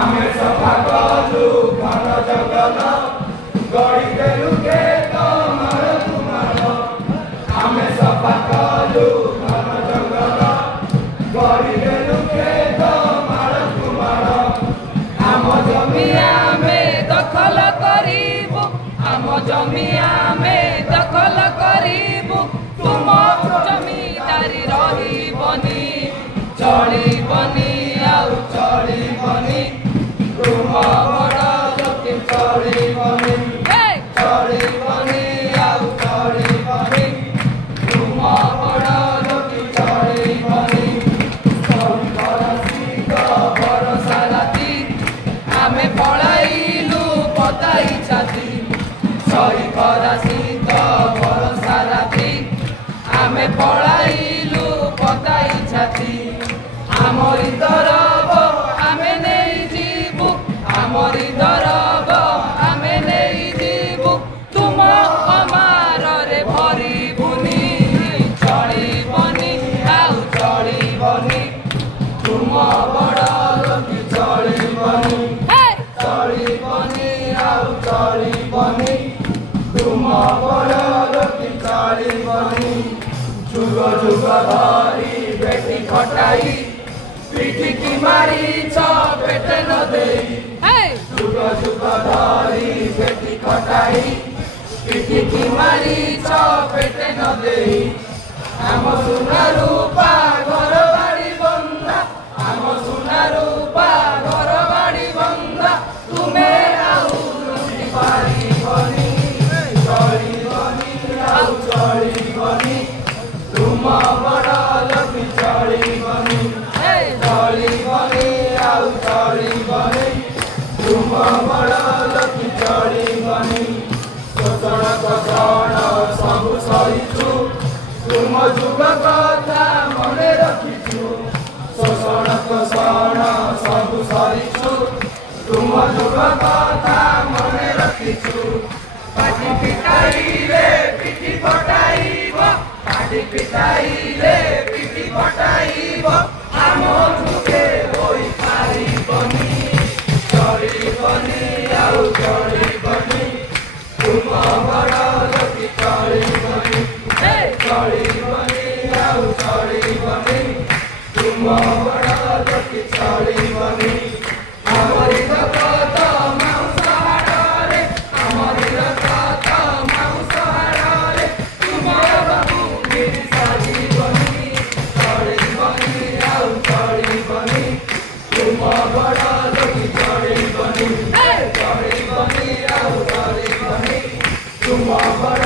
आमे सफा कलु घन जंगल गड़ी देलु खेत मार तुमार आमे सफा कलु घन जंगल गड़ी देलु खेत मार तुमार आम जमी आमे दखल करिबु आम जमी आमे दखल करिबु तुम जमीदारी रहिबनी चलिबनी आउ चलिबनी तुम बड़ लोक चलिबनी चलिबनी आउ चलिबनी तुम बड़ लोक चलिबनी शीत बरसा राति आमे पलाइलु पताई छाती सही करा शीत बरसा राति आमे पलाइलु पताई छाती आमरी दरब आमे नहीं जीवु आमरी दरब आमे नहीं जीवु तुम अमार रे भरिबुनी चलिबनी आउ चलिबनी तुम बड़ लोक चलिबनी चलिबनी आउ चलिबनी तुम बड़ लोक चलिबनी जुग जुग धरी बेटी खटाई पिठी की मारी पेट न देई जुग जुग धरी बेटी खटाई पिठी की मारी पेट न देई आम सुना रूपा घर बाड़ी बंदा आम सुना रूपा घर बाड़ी बंदा तुम्हें आउ लुटी पारिबनी चलिबनी आउ चलिबनी तुम बड़ लोक चलिबनी चलिबनी आउ चलिबनी तुम बड़ लोक चलिबनी शोषण कषण सबु सहिछु तुम जुग कथा मने रखिछु शोषण कषण सबु सहिछु तुम जुग कथा मने रखिछु पाटी पिटाई रे पिठी फटाइब पाटी पिटाई रे पिठी फटाइब आम जुगे होई पारिबनी चलिबनी आउ चलिबनी तुम बड़ लोक चलिबनी चलिबनी आउ चलिबनी तुम बड़ लोक चलिबनी आमरी रगत मांस हाड़े आमरी रगत मांस हाड़े तुम बाबू गिरी साजिबनी चलिबनी आउ चलिबनी तुम बड़ लोक चलिबनी चलिबनी आउ चलिबनी तुम बड़